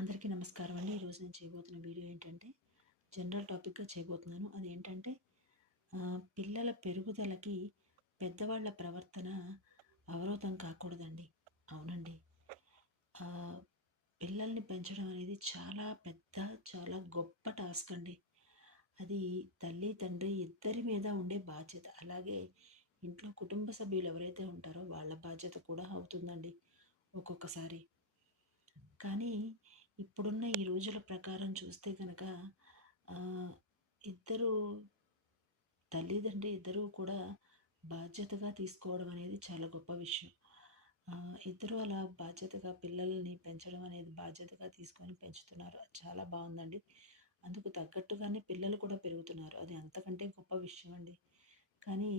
అందరికీ నమస్కారం అండి. ఈరోజు నేను చేయబోతున్న వీడియో ఏంటంటే, జనరల్ టాపిక్‌గా చేయబోతున్నాను. అదేంటంటే ఏంటంటే పిల్లల పెరుగుదలకి పెద్దవాళ్ళ ప్రవర్తన అవరోధం కాకూడదండి. అవునండి. పిల్లల్ని పెంచడం అనేది చాలా పెద్ద, చాలా గొప్ప టాస్క్ అండి. అది తల్లి, తండ్రి ఇద్దరి మీద ఉండే బాధ్యత. అలాగే ఇంట్లో కుటుంబ సభ్యులు ఎవరైతే ఉంటారో వాళ్ళ బాధ్యత కూడా అవుతుందండి ఒక్కొక్కసారి. కానీ ఇప్పుడున్న ఈ రోజుల ప్రకారం చూస్తే కనుక ఇద్దరు తల్లిదండ్రి ఇద్దరూ కూడా బాధ్యతగా తీసుకోవడం అనేది చాలా గొప్ప విషయం. ఇద్దరు అలా బాధ్యతగా పిల్లల్ని పెంచడం అనేది బాధ్యతగా తీసుకొని పెంచుతున్నారు. అది చాలా బాగుందండి అందుకు తగ్గట్టుగానే పిల్లలు కూడా పెరుగుతున్నారు. అది అంతకంటే గొప్ప విషయం అండి. కానీ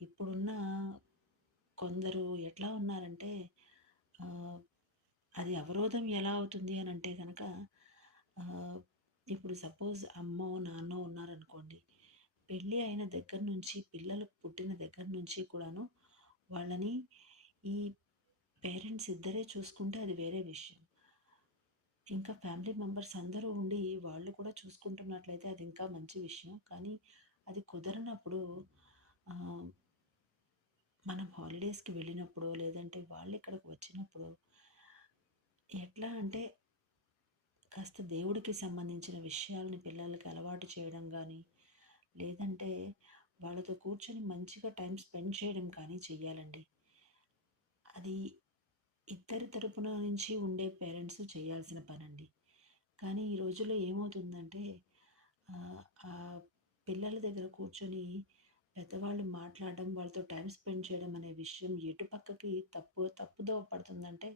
ఇప్పుడున్న కొందరు ఎట్లా ఉన్నారంటే అది అవరోధం ఎలా అవుతుంది అని అంటే కనుక ఇప్పుడు సపోజ్ అమ్మో, నాన్నో ఉన్నారనుకోండి. పెళ్ళి అయిన దగ్గర నుంచి పిల్లలు పుట్టిన దగ్గర నుంచి కూడాను వాళ్ళని ఈ పేరెంట్స్ ఇద్దరే చూసుకుంటే అది వేరే విషయం. ఇంకా ఫ్యామిలీ మెంబర్స్ అందరూ ఉండి వాళ్ళు కూడా చూసుకుంటున్నట్లయితే అది ఇంకా మంచి విషయం. కానీ అది కుదరనప్పుడు మనం హాలిడేస్‌కి వెళ్ళినప్పుడు లేదంటే వాళ్ళు ఇక్కడికి వచ్చినప్పుడు ఎట్లా అంటే కాస్త దేవుడికి సంబంధించిన విషయాలని పిల్లలకి అలవాటు చేయడం కానీ లేదంటే వాళ్ళతో కూర్చొని మంచిగా టైం స్పెండ్ చేయడం కానీ చెయ్యాలండి. అది ఇద్దరి తరపున నుంచి ఉండే పేరెంట్స్ చేయాల్సిన పనండి. కానీ ఈ రోజుల్లో ఏమవుతుందంటే ఆ పిల్లల దగ్గర కూర్చొని పెద్దవాళ్ళు మాట్లాడడం, వాళ్ళతో టైం స్పెండ్ చేయడం అనే విషయం ఎటు పక్కకి తప్పు తప్పుదోవ పడుతుందంటే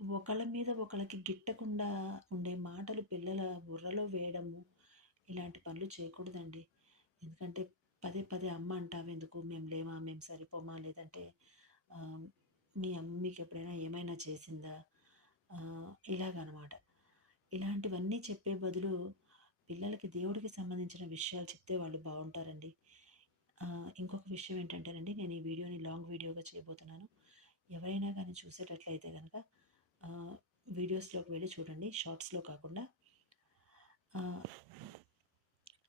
ఒకళ్ళ మీద ఒకళ్ళకి గిట్టకుండా ఉండే మాటలు పిల్లల బుర్రలో వేయడము, ఇలాంటి పనులు చేయకూడదండి. ఎందుకంటే పదే పదే అమ్మ అంటావెందుకు? మేము లేమా? మేము సరిపోమా? లేదంటే మీ అమ్మ మీకెప్పుడైనా ఏమైనా చేసిందా? ఇలాగనమాట. ఇలాంటివన్నీ చెప్పే బదులు పిల్లలకి దేవుడికి సంబంధించిన విషయాలు చెప్తే వాళ్ళు బాగుంటారండి ఇంకొక విషయం ఏంటంటేనండి నేను ఈ వీడియోని లాంగ్ వీడియోగా చేయబోతున్నాను. ఎవరైనా కానీ చూసేటట్లయితే కనుక వీడియోస్‌లోకి వెళ్ళి చూడండి. షార్ట్స్‌లో కాకుండా.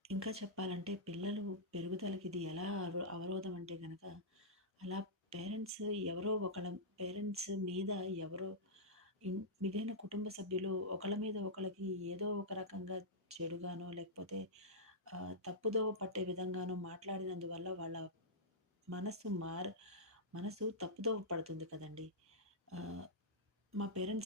ఇంకా చెప్పాలంటే పిల్లలు పెరుగుదలకి ఇది ఎలా అవరోధం అంటే కనుక అలా పేరెంట్స్ ఎవరో ఒకళ్ళ పేరెంట్స్ మీద ఎవరో మిగిలిన కుటుంబ సభ్యులు ఒకళ్ళ మీద ఒకళ్ళకి ఏదో ఒక రకంగా చెడుగానో, లేకపోతే తప్పుదోవ పట్టే విధంగానో మాట్లాడినందువల్ల వాళ్ళ మనసు మార్ మనసు తప్పుదోవ పడుతుంది కదండీ! మా పేరెంట్స్